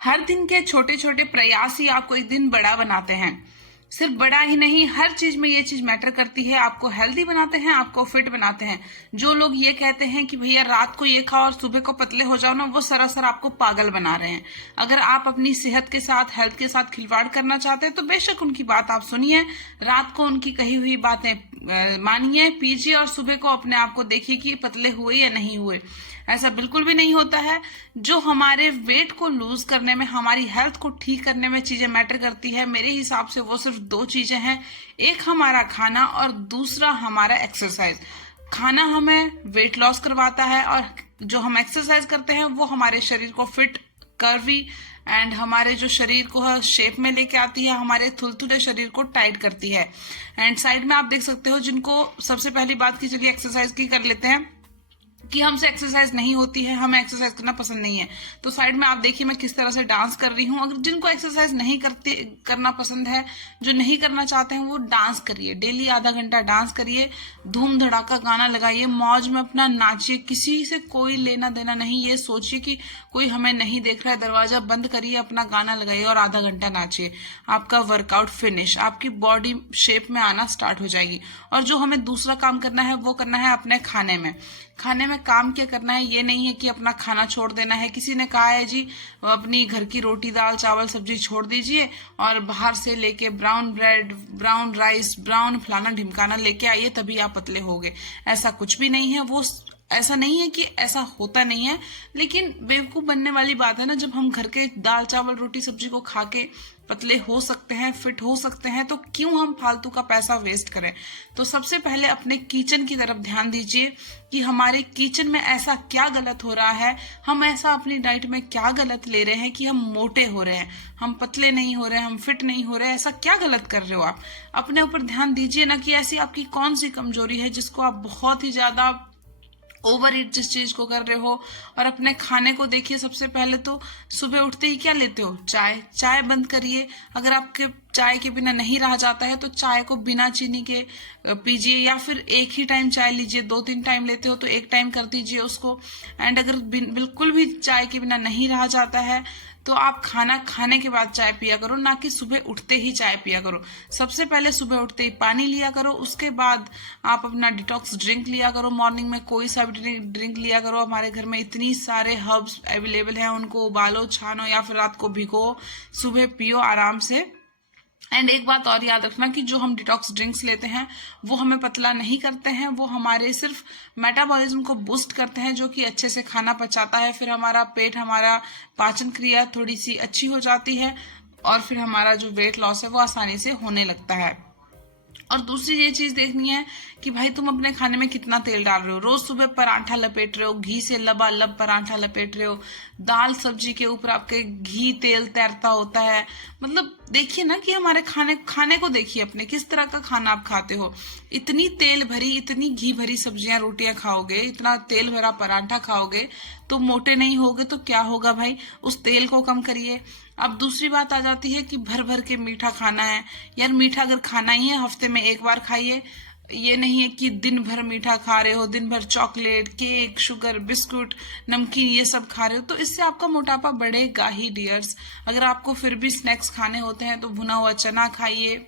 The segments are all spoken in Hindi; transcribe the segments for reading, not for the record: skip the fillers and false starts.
हर दिन के छोटे छोटे प्रयास ही आपको एक दिन बड़ा बनाते हैं। सिर्फ बड़ा ही नहीं, हर चीज में ये चीज मैटर करती है। आपको हेल्दी बनाते हैं, आपको फिट बनाते हैं। जो लोग ये कहते हैं कि भैया रात को ये खाओ और सुबह को पतले हो जाओ ना, वो सरासर आपको पागल बना रहे हैं। अगर आप अपनी सेहत के साथ, हेल्थ के साथ खिलवाड़ करना चाहते हैं तो बेशक उनकी बात आप सुनिए, रात को उनकी कही हुई बातें मानिए, पीजिए और सुबह को अपने आप को देखिए कि पतले हुए या नहीं हुए। ऐसा बिल्कुल भी नहीं होता है। जो हमारे वेट को लूज करने में, हमारी हेल्थ को ठीक करने में चीजें मैटर करती है, मेरे हिसाब से वो सिर्फ दो चीजें हैं। एक हमारा खाना और दूसरा हमारा एक्सरसाइज। खाना हमें वेट लॉस करवाता है और जो हम एक्सरसाइज करते हैं वो हमारे शरीर को फिट, कर्वी एंड हमारे जो शरीर को शेप में लेके आती है, हमारे थुलथुले शरीर को टाइट करती है। एंड साइड में आप देख सकते हो, जिनको सबसे पहली बात की चलिए एक्सरसाइज की कर लेते हैं कि हमसे एक्सरसाइज नहीं होती है, हमें एक्सरसाइज करना पसंद नहीं है। तो साइड में आप देखिए मैं किस तरह से डांस कर रही हूँ। अगर जिनको एक्सरसाइज नहीं करना पसंद है, जो नहीं करना चाहते हैं, वो डांस करिए। डेली आधा घंटा डांस करिए, धूम धड़ाका गाना लगाइए, मौज में अपना नाचिए। किसी से कोई लेना देना नहीं। ये सोचिए कि कोई हमें नहीं देख रहा है, दरवाजा बंद करिए, अपना गाना लगाइए और आधा घंटा नाचिए। आपका वर्कआउट फिनिश, आपकी बॉडी शेप में आना स्टार्ट हो जाएगी। और जो हमें दूसरा काम करना है वो करना है अपने खाने में। खाने में काम क्या करना है, ये नहीं है कि अपना खाना छोड़ देना है। किसी ने कहा है जी अपनी घर की रोटी दाल चावल सब्जी छोड़ दीजिए और बाहर से लेके brown bread, brown rice, brown फलाना ढिमकाना लेके आइए तभी आप पतले होगे। ऐसा कुछ भी नहीं है। वो ऐसा नहीं है कि ऐसा होता नहीं है, लेकिन बेवकूफ बनने वाली बात है ना। जब हम घर के दाल चावल रोटी सब्जी को खा के पतले हो सकते हैं, फिट हो सकते हैं, तो क्यों हम फालतू का पैसा वेस्ट करें। तो सबसे पहले अपने किचन की तरफ ध्यान दीजिए कि हमारे किचन में ऐसा क्या गलत हो रहा है, हम ऐसा अपनी डाइट में क्या गलत ले रहे हैं कि हम मोटे हो रहे हैं, हम पतले नहीं हो रहे हैं, हम फिट नहीं हो रहे हैं। ऐसा क्या गलत कर रहे हो आप? अपने ऊपर ध्यान दीजिए ना कि ऐसी आपकी कौन सी कमजोरी है जिसको आप बहुत ही ज्यादा ओवर ईट जिस चीज को कर रहे हो। और अपने खाने को देखिए। सबसे पहले तो सुबह उठते ही क्या लेते हो? चाय। चाय बंद करिए। अगर आपके चाय के बिना नहीं रहा जाता है तो चाय को बिना चीनी के पीजिए, या फिर एक ही टाइम चाय लीजिए। 2-3 टाइम लेते हो तो एक टाइम कर दीजिए उसको। एंड अगर बिल्कुल भी चाय के बिना नहीं रहा जाता है तो आप खाना खाने के बाद चाय पिया करो, ना कि सुबह उठते ही चाय पिया करो। सबसे पहले सुबह उठते ही पानी लिया करो, उसके बाद आप अपना डिटॉक्स ड्रिंक लिया करो। मॉर्निंग में कोई सा भी ड्रिंक लिया करो। हमारे घर में इतनी सारे हर्ब्स अवेलेबल हैं, उनको उबालो, छानो या फिर रात को भिगो, सुबह पियो आराम से। एंड एक बात और याद रखना कि जो हम डिटॉक्स ड्रिंक्स लेते हैं वो हमें पतला नहीं करते हैं, वो हमारे सिर्फ मेटाबॉलिज्म को बूस्ट करते हैं, जो कि अच्छे से खाना पचाता है। फिर हमारा पेट, हमारा पाचन क्रिया थोड़ी सी अच्छी हो जाती है और फिर हमारा जो वेट लॉस है वो आसानी से होने लगता है। और दूसरी ये चीज देखनी है कि भाई तुम अपने खाने में कितना तेल डाल रहे हो। रोज सुबह पराठा लपेट रहे हो, घी से लबालब पराठा लपेट रहे हो, दाल सब्जी के ऊपर आपके घी तेल तैरता होता है। मतलब देखिए ना कि हमारे खाने को देखिए, अपने किस तरह का खाना आप खाते हो। इतनी तेल भरी, इतनी घी भरी सब्जियां रोटियां खाओगे, इतना तेल भरा पराठा खाओगे तो मोटे नहीं होगे तो क्या होगा भाई? उस तेल को कम करिए। अब दूसरी बात आ जाती है कि भर भर के मीठा खाना है। यार मीठा अगर खाना ही है हफ्ते में एक बार खाइए। ये नहीं है कि दिन भर मीठा खा रहे हो, दिन भर चॉकलेट, केक, शुगर, बिस्कुट, नमकीन ये सब खा रहे हो, तो इससे आपका मोटापा बढ़ेगा ही डियर्स। अगर आपको फिर भी स्नैक्स खाने होते हैं तो भुना हुआ चना खाइए,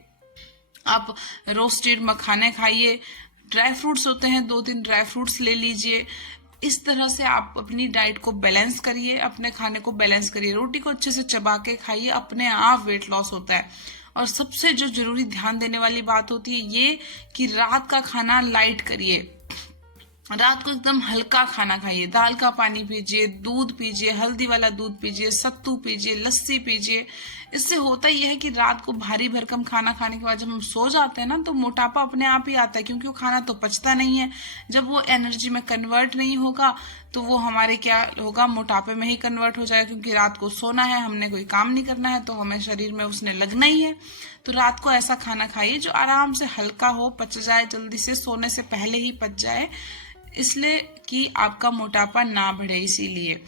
आप रोस्टेड मखाने खाइए, ड्राई फ्रूट्स होते हैं 2-3 ड्राई फ्रूट्स ले लीजिए। इस तरह से आप अपनी डाइट को बैलेंस करिए, अपने खाने को बैलेंस करिए। रोटी को अच्छे से चबा के खाइए, अपने आप वेट लॉस होता है। और सबसे जो जरूरी ध्यान देने वाली बात होती है ये कि रात का खाना लाइट करिए। रात को एकदम हल्का खाना खाइए। दाल का पानी पीजिए, दूध पीजिए, हल्दी वाला दूध पीजिए, सत्तू पीजिए, लस्सी पीजिए। इससे होता ही है कि रात को भारी भरकम खाना खाने के बाद जब हम सो जाते हैं ना तो मोटापा अपने आप ही आता है, क्योंकि वो खाना तो पचता नहीं है। जब वो एनर्जी में कन्वर्ट नहीं होगा तो वो हमारे क्या होगा, मोटापे में ही कन्वर्ट हो जाएगा। क्योंकि रात को सोना है, हमने कोई काम नहीं करना है, तो हमें शरीर में उसने लगना ही है। तो रात को ऐसा खाना खाइए जो आराम से हल्का हो, पच जाए, जल्दी से सोने से पहले ही पच जाए, इसलिए कि आपका मोटापा ना बढ़े। इसीलिए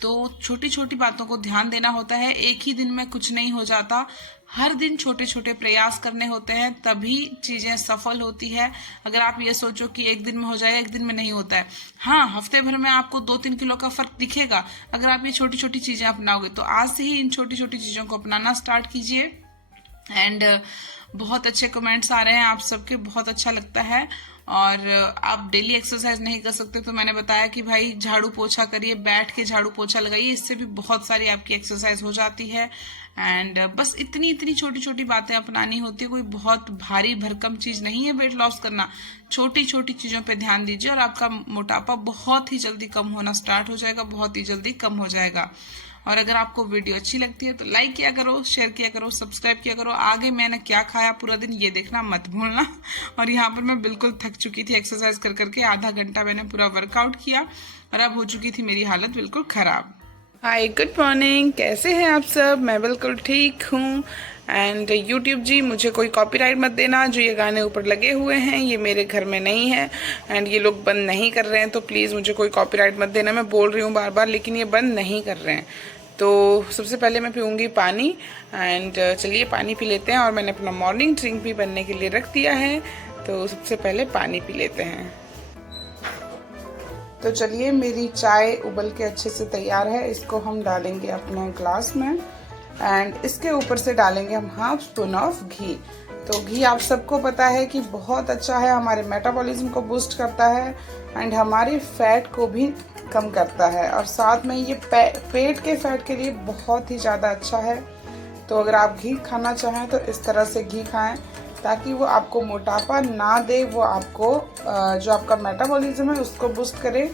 तो छोटी छोटी बातों को ध्यान देना होता है। एक ही दिन में कुछ नहीं हो जाता, हर दिन छोटे छोटे प्रयास करने होते हैं, तभी चीजें सफल होती है। अगर आप ये सोचो कि एक दिन में हो जाएगा, एक दिन में नहीं होता है। हाँ, हफ्ते भर में आपको 2-3 किलो का फर्क दिखेगा अगर आप ये छोटी छोटी चीजें अपनाओगे। तो आज से ही इन छोटी छोटी चीजों को अपनाना स्टार्ट कीजिए। एंड बहुत अच्छे कमेंट्स आ रहे हैं आप सबके, बहुत अच्छा लगता है। और आप डेली एक्सरसाइज नहीं कर सकते तो मैंने बताया कि भाई झाड़ू पोछा करिए, बैठ के झाड़ू पोछा लगाइए, इससे भी बहुत सारी आपकी एक्सरसाइज हो जाती है। एंड बस इतनी इतनी छोटी छोटी बातें अपनानी होती है, कोई बहुत भारी भरकम चीज नहीं है वेट लॉस करना। छोटी छोटी चीजों पे ध्यान दीजिए और आपका मोटापा बहुत ही जल्दी कम होना स्टार्ट हो जाएगा, बहुत ही जल्दी कम हो जाएगा। और अगर आपको वीडियो अच्छी लगती है तो लाइक किया करो, शेयर किया करो, सब्सक्राइब किया करो। आगे मैंने क्या खाया पूरा दिन ये देखना मत भूलना। और यहाँ पर मैं बिल्कुल थक चुकी थी एक्सरसाइज कर करके, आधा घंटा मैंने पूरा वर्कआउट किया और अब हो चुकी थी मेरी हालत बिल्कुल खराब। हाय, गुड मॉर्निंग, कैसे हैं आप सब? मैं बिल्कुल ठीक हूँ। एंड यूट्यूब जी, मुझे कोई कॉपीराइट मत देना। जो ये गाने ऊपर लगे हुए हैं ये मेरे घर में नहीं है एंड ये लोग बंद नहीं कर रहे हैं, तो प्लीज़ मुझे कोई कॉपीराइट मत देना। मैं बोल रही हूँ बार बार, लेकिन ये बंद नहीं कर रहे हैं। तो सबसे पहले मैं पीऊँगी पानी। एंड चलिए पानी पी लेते हैं। और मैंने अपना मॉर्निंग ड्रिंक भी बनने के लिए रख दिया है, तो सबसे पहले पानी पी लेते हैं। तो चलिए, मेरी चाय उबल के अच्छे से तैयार है। इसको हम डालेंगे अपने ग्लास में एंड इसके ऊपर से डालेंगे हम हाफ स्पून ऑफ घी। तो घी आप सबको पता है कि बहुत अच्छा है, हमारे मेटाबॉलिज्म को बूस्ट करता है एंड हमारे फैट को भी कम करता है। और साथ में ये पेट के फैट के लिए बहुत ही ज़्यादा अच्छा है। तो अगर आप घी खाना चाहें तो इस तरह से घी खाएं, ताकि वो आपको मोटापा ना दे, वो आपको जो आपका मेटाबॉलिज्म है उसको बूस्ट करे।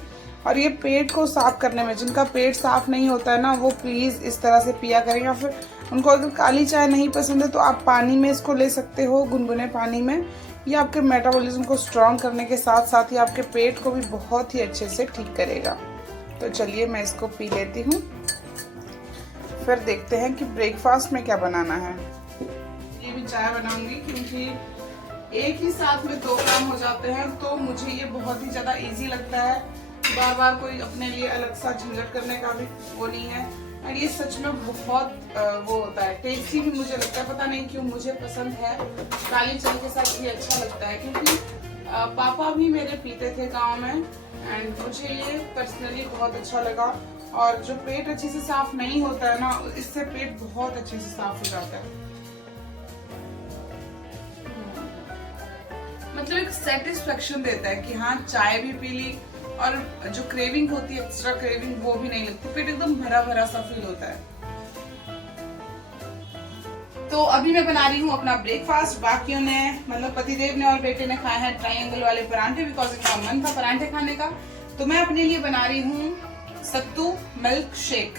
और ये पेट को साफ करने में, जिनका पेट साफ नहीं होता है ना, वो प्लीज़ इस तरह से पिया करें। या फिर उनको अगर काली चाय नहीं पसंद है तो आप पानी में इसको ले सकते हो, गुनगुने पानी में। ये आपके मेटाबॉलिज्म को स्ट्रॉन्ग करने के साथ साथ ही आपके पेट को भी बहुत ही अच्छे से ठीक करेगा। तो चलिए मैं इसको पी लेती हूँ, फिर देखते हैं कि ब्रेकफास्ट में क्या बनाना है। ये भी चाय बनाऊंगी क्योंकि एक ही साथ में 2 काम हो जाते हैं, तो मुझे ये बहुत ही ज़्यादा इजी लगता है। बार बार कोई अपने लिए अलग सा झंझट करने का भी वो नहीं है। और ये सच में बहुत वो होता है, टेस्टी भी मुझे लगता है। पता नहीं क्यों मुझे पसंद है, काली चाय के साथ ये अच्छा लगता है। क्योंकि पापा भी मेरे पीते थे गाँव में एंड मुझे ये पर्सनली बहुत अच्छा लगा। और जो पेट अच्छे से साफ नहीं होता है ना, इससे पेट बहुत अच्छे से साफ हो जाता है। मतलब एक सेटिस्फेक्शन देता है कि हाँ, चाय भी पी ली और जो क्रेविंग होती है, एक्स्ट्रा क्रेविंग, वो भी नहीं लगती। पेट एकदम भरा भरा सा फील होता है। तो अभी मैं बना रही हूँ अपना ब्रेकफास्ट। बाकियों ने, मतलब पतिदेव ने और बेटे ने खाए हैं ट्रायंगल वाले परांठे, बिकॉज इनका मन था परांठे खाने का। तो मैं अपने लिए बना रही हूँ सत्तू मिल्क शेक।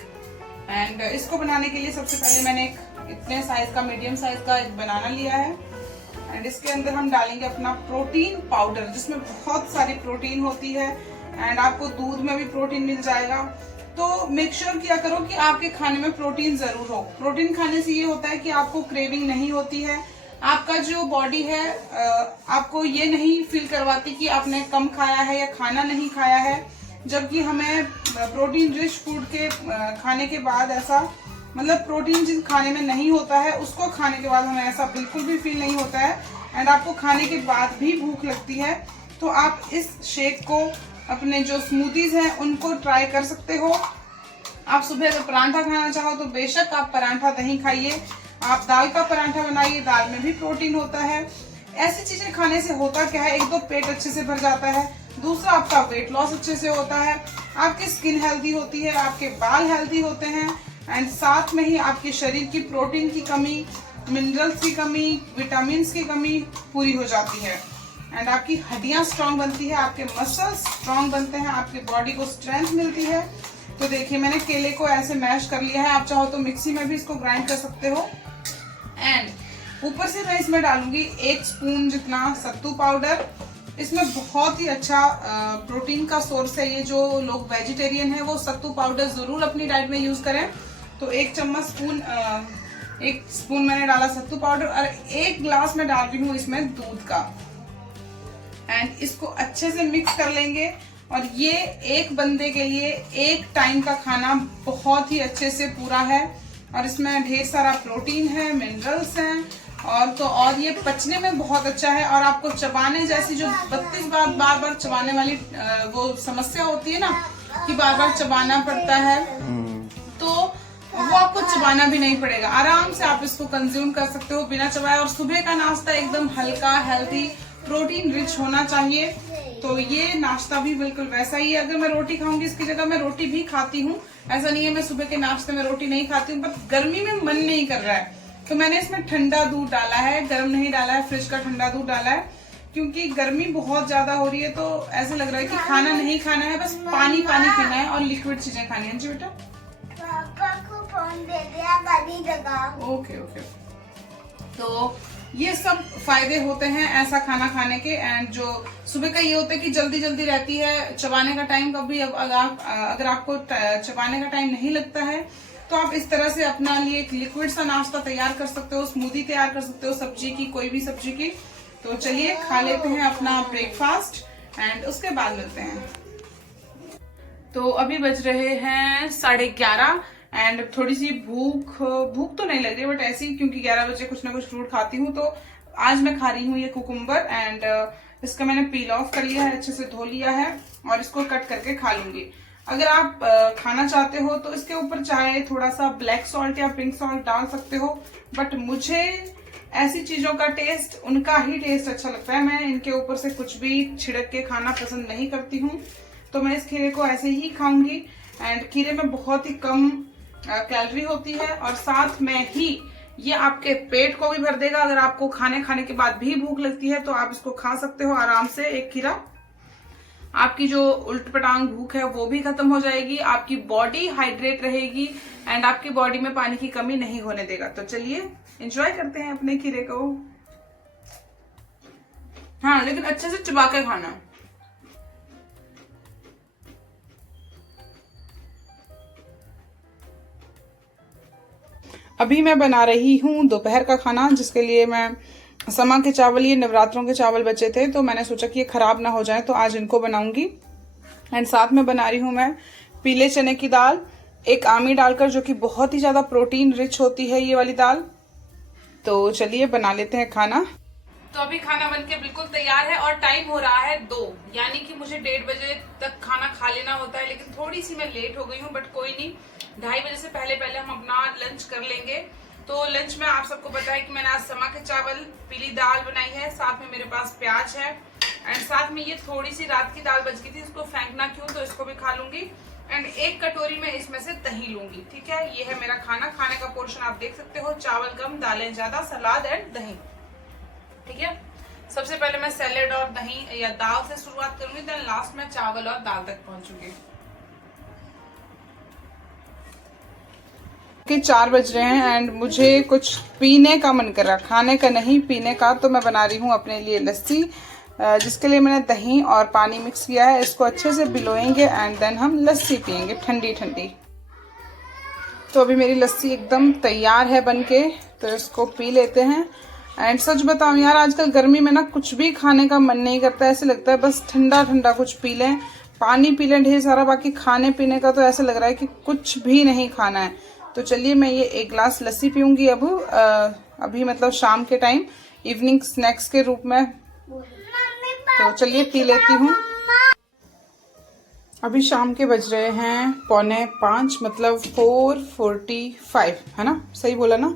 एंड इसको बनाने के लिए सबसे पहले मैंने एक इतने साइज का, मीडियम साइज का एक बनाना लिया है। एंड इसके अंदर हम डालेंगे अपना प्रोटीन पाउडर, जिसमें बहुत सारी प्रोटीन होती है एंड आपको दूध में भी प्रोटीन मिल जाएगा। तो मेक श्योर किया करो कि आपके खाने में प्रोटीन जरूर हो। प्रोटीन खाने से ये होता है कि आपको क्रेविंग नहीं होती है, आपका जो बॉडी है आपको ये नहीं फील करवाती कि आपने कम खाया है या खाना नहीं खाया है। जबकि हमें प्रोटीन रिच फूड के खाने के बाद ऐसा, मतलब प्रोटीन जिस खाने में नहीं होता है उसको खाने के बाद हमें ऐसा बिल्कुल भी फील नहीं होता है एंड आपको खाने के बाद भी भूख लगती है। तो आप इस शेक को अपने जो स्मूदीज हैं उनको ट्राई कर सकते हो। आप सुबह अगर परांठा खाना चाहो तो बेशक आप परांठा दही खाइए, आप दाल का परांठा बनाइए, दाल में भी प्रोटीन होता है। ऐसी चीजें खाने से होता क्या है, एक तो पेट अच्छे से भर जाता है, दूसरा आपका वेट लॉस अच्छे से होता है, आपकी स्किन हेल्दी होती है, आपके बाल हेल्दी होते हैं एंड साथ में ही आपके शरीर की प्रोटीन की कमी, मिनरल्स की कमी, विटामिन की कमी पूरी हो जाती है एंड आपकी हड्डियां स्ट्रांग बनती है, आपके मसल्स स्ट्रांग बनते हैं, आपके बॉडी को स्ट्रेंथ मिलती है। तो देखिए मैंने केले को ऐसे मैश कर लिया है, आप चाहो तो मिक्सी में भी इसको ग्राइंड कर सकते हो। एंड ऊपर से मैं इसमें डालूंगी 1 स्पून जितना सत्तू पाउडर। इसमें बहुत ही अच्छा प्रोटीन का सोर्स है। ये जो लोग वेजिटेरियन है वो सत्तू पाउडर जरूर अपनी डाइट में यूज करें। तो 1 स्पून मैंने डाला सत्तू पाउडर और 1 ग्लास में डाल रही हूँ इसमें दूध का। एंड इसको अच्छे से मिक्स कर लेंगे और ये एक बंदे के लिए एक टाइम का खाना बहुत ही अच्छे से पूरा है। और इसमें ढेर सारा प्रोटीन है, मिनरल्स हैं, और ये पचने में बहुत अच्छा है। और आपको चबाने जैसी जो 32 बार बार चबाने वाली वो समस्या होती है ना कि बार बार चबाना पड़ता है, तो वो आपको चबाना भी नहीं पड़ेगा। आराम से आप इसको कंज्यूम कर सकते हो बिना चबाए। और सुबह का नाश्ता एकदम हल्का, हेल्थी, प्रोटीन रिच होना चाहिए। तो ये नाश्ता भी बिल्कुल वैसा ही है। अगर मैं रोटी खाऊंगी इसकी जगह मैं रोटी भी खाती हूँ, ऐसा नहीं है मैं सुबह के नाश्ते में रोटी नहीं खाती हूँ, बट गर्मी में मन नहीं कर रहा है तो मैंने इसमें ठंडा दूध डाला है, गर्म नहीं डाला है, फ्रिज का ठंडा दूध डाला है। क्योंकि गर्मी बहुत ज्यादा हो रही है तो ऐसा लग रहा है कि खाना नहीं खाना है, बस पानी पानी पीना है और लिक्विड चीजें खानी है। जी बेटा, पापा को फोन दे दिया बड़ी जगह। Okay okay. तो ये सब फायदे होते हैं ऐसा खाना खाने के। एंड जो सुबह का ये होता है कि जल्दी जल्दी रहती है, चबाने का टाइम कभी अगर आपको चबाने का टाइम नहीं लगता है तो आप इस तरह से अपना लिए एक लिक्विड सा नाश्ता तैयार कर सकते हो, स्मूदी तैयार कर सकते हो सब्जी की, कोई भी सब्जी की। तो चलिए खा लेते हैं अपना ब्रेकफास्ट एंड उसके बाद मिलते हैं। तो अभी बज रहे हैं 11:30 एंड थोड़ी सी भूख तो नहीं लग रही, बट ऐसी क्योंकि 11 बजे कुछ ना कुछ फ्रूट खाती हूँ। तो आज मैं खा रही हूँ ये कुकुम्बर एंड इसका मैंने पील ऑफ कर लिया है, अच्छे से धो लिया है और इसको कट करके खा लूंगी। अगर आप खाना चाहते हो तो इसके ऊपर चाहे थोड़ा सा ब्लैक सॉल्ट या पिंक सॉल्ट डाल सकते हो, बट मुझे ऐसी चीजों का टेस्ट, उनका ही टेस्ट अच्छा लगता है। मैं इनके ऊपर से कुछ भी छिड़क के खाना पसंद नहीं करती हूँ। तो मैं इस खीरे को ऐसे ही खाऊंगी। एंड खीरे में बहुत ही कम कैलोरी होती है और साथ में ही ये आपके पेट को भी भर देगा। अगर आपको खाने के बाद भी भूख लगती है तो आप इसको खा सकते हो आराम से एक खीरा। आपकी जो उल्ट पटांग भूख है वो भी खत्म हो जाएगी, आपकी बॉडी हाइड्रेट रहेगी एंड आपकी बॉडी में पानी की कमी नहीं होने देगा। तो चलिए एंजॉय करते हैं अपने खीरे को। हाँ, लेकिन अच्छे से चबा के खाना। अभी मैं बना रही हूँ दोपहर का खाना, जिसके लिए मैं समा के चावल, ये नवरात्रों के चावल बचे थे तो मैंने सोचा कि ये खराब ना हो जाए तो आज इनको बनाऊंगी। एंड साथ में बना रही हूँ मैं पीले चने की दाल, एक आमी डालकर, जो कि बहुत ही ज्यादा प्रोटीन रिच होती है ये वाली दाल। तो चलिए बना लेते हैं खाना। तो अभी खाना बनके बिल्कुल तैयार है और टाइम हो रहा है 2, यानी कि मुझे 1:30 बजे तक खाना खा लेना होता है। लेकिन थोड़ी सी मैं लेट हो गई हूँ, बट कोई नहीं, 2:30 बजे से पहले हम अपना लंच कर लेंगे। तो लंच में आप सबको पता है कि मैंने आज समा के चावल, पीली दाल बनाई है, साथ में मेरे पास प्याज है एंड साथ में ये थोड़ी सी रात की दाल बच गई थी, इसको फेंकना क्यों, तो इसको भी खा लूंगी। एंड एक कटोरी में इसमें से दही लूंगी। ठीक है, ये है मेरा खाना। खाने का पोर्शन आप देख सकते हो, चावल कम, दालें ज्यादा, सलाद एंड दही। ठीक है, सबसे पहले मैं सैलेड और दही या दाल से शुरुआत करूंगी, देन लास्ट में चावल और दाल तक पहुंचूंगी। के 4 बज रहे हैं एंड मुझे कुछ पीने का मन कर रहा, खाने का नहीं पीने का। तो मैं बना रही हूँ अपने लिए लस्सी, जिसके लिए मैंने दही और पानी मिक्स किया है। इसको अच्छे से भिगोएंगे एंड देन हम लस्सी पियेंगे ठंडी ठंडी। तो अभी मेरी लस्सी एकदम तैयार है बनके, तो इसको पी लेते हैं। एंड सच बताऊं यार, आजकल गर्मी में ना कुछ भी खाने का मन नहीं करता, ऐसे लगता है बस ठंडा ठंडा कुछ पी लें, पानी पी लें ढेर सारा। बाकी खाने पीने का तो ऐसा लग रहा है कि कुछ भी नहीं खाना है। तो चलिए मैं ये 1 ग्लास लस्सी पीऊंगी अब, अभी मतलब शाम के टाइम, इवनिंग स्नैक्स के रूप में। तो चलिए पी लेती हूँ। अभी शाम के बज रहे हैं 4:45, मतलब 4:45 है ना, सही बोला ना।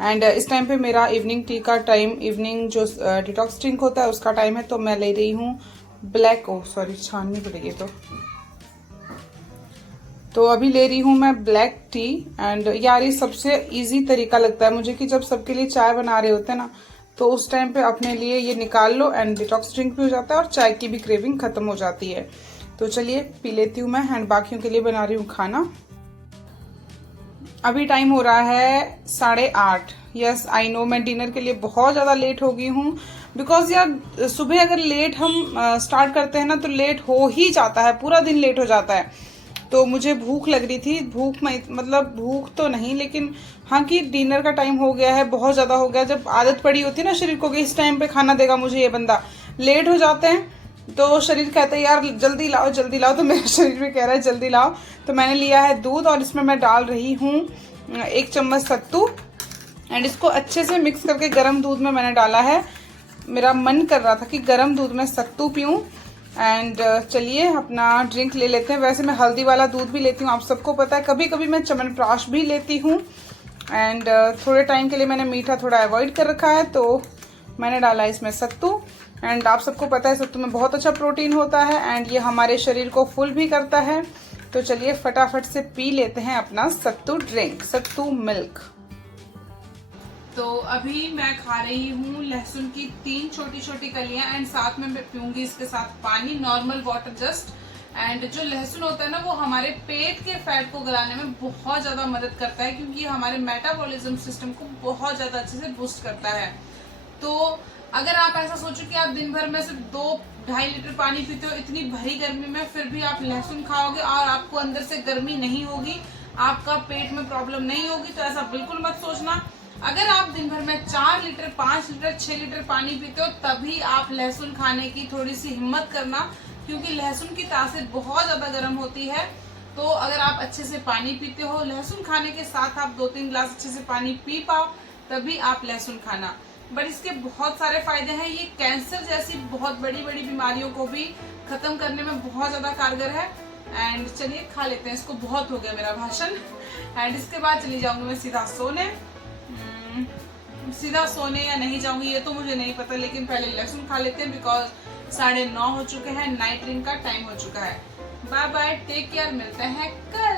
एंड इस टाइम पे मेरा इवनिंग टी का टाइम, इवनिंग जो डिटॉक्स ड्रिंक होता है उसका टाइम है। तो मैं ले रही हूँ ब्लैक, छाननी पड़ेगी तो अभी ले रही हूँ मैं ब्लैक टी। एंड यार ये सबसे इजी तरीका लगता है मुझे कि जब सबके लिए चाय बना रहे होते हैं ना, तो उस टाइम पे अपने लिए ये निकाल लो एंड डिटॉक्स ड्रिंक भी हो जाता है और चाय की भी क्रेविंग खत्म हो जाती है। तो चलिए पी लेती हूँ मैं एंड बाकियों के लिए बना रही हूँ खाना। अभी टाइम हो रहा है 8:30। यस आई नो, मैं डिनर के लिए बहुत ज़्यादा लेट हो गई हूँ, बिकॉज यार सुबह अगर लेट हम स्टार्ट करते हैं ना तो लेट हो ही जाता है, पूरा दिन लेट हो जाता है। तो मुझे भूख लग रही थी, मतलब भूख तो नहीं, लेकिन हाँ कि डिनर का टाइम हो गया है, बहुत ज़्यादा हो गया। जब आदत पड़ी होती है ना शरीर को कि इस टाइम पे खाना देगा मुझे ये बंदा, लेट हो जाते हैं तो शरीर कहता है यार जल्दी लाओ जल्दी लाओ, तो मेरा शरीर भी कह रहा है जल्दी लाओ। तो मैंने लिया है दूध और इसमें मैं डाल रही हूँ 1 चम्मच सत्तू एंड इसको अच्छे से मिक्स करके गर्म दूध में मैंने डाला है। मेरा मन कर रहा था कि गर्म दूध में सत्तू पीऊँ एंड चलिए अपना ड्रिंक ले लेते हैं। वैसे मैं हल्दी वाला दूध भी लेती हूँ, आप सबको पता है। कभी कभी मैं च्यवनप्राश भी लेती हूँ एंड थोड़े टाइम के लिए मैंने मीठा थोड़ा अवॉइड कर रखा है, तो मैंने डाला इसमें सत्तू एंड आप सबको पता है सत्तू में बहुत अच्छा प्रोटीन होता है एंड ये हमारे शरीर को फुल भी करता है। तो चलिए फटाफट से पी लेते हैं अपना सत्तू ड्रिंक, सत्तू मिल्क। तो अभी मैं खा रही हूँ लहसुन की 3 छोटी छोटी कलियां एंड साथ में मैं पीऊंगी इसके साथ पानी, नॉर्मल वाटर जस्ट। एंड जो लहसुन होता है ना वो हमारे पेट के फैट को गलाने में बहुत ज़्यादा मदद करता है, क्योंकि ये हमारे मेटाबॉलिज्म सिस्टम को बहुत ज़्यादा अच्छे से बूस्ट करता है। तो अगर आप ऐसा सोचो कि आप दिन भर में सिर्फ 2-2.5 लीटर पानी पीते हो इतनी भरी गर्मी में, फिर भी आप लहसुन खाओगे और आपको अंदर से गर्मी नहीं होगी, आपका पेट में प्रॉब्लम नहीं होगी, तो ऐसा बिल्कुल मत सोचना। अगर आप दिन भर में 4 लीटर 5 लीटर 6 लीटर पानी पीते हो तभी आप लहसुन खाने की थोड़ी सी हिम्मत करना, क्योंकि लहसुन की तासीर बहुत ज़्यादा गर्म होती है। तो अगर आप अच्छे से पानी पीते हो, लहसुन खाने के साथ आप 2-3 गिलास अच्छे से पानी पी पाओ तभी आप लहसुन खाना। बट इसके बहुत सारे फायदे हैं, ये कैंसर जैसी बहुत बड़ी बड़ी बीमारियों को भी खत्म करने में बहुत ज़्यादा कारगर है। एंड चलिए खा लेते हैं इसको, बहुत हो गया मेरा भाषण। एंड इसके बाद चली जाऊंगी मैं सीधा सोने या नहीं जाऊंगी ये तो मुझे नहीं पता, लेकिन पहले लहसुन खा लेते हैं बिकॉज 9:30 हो चुके हैं, नाइट ड्रिंक का टाइम हो चुका है। बाय बाय, टेक केयर, मिलते हैं कल।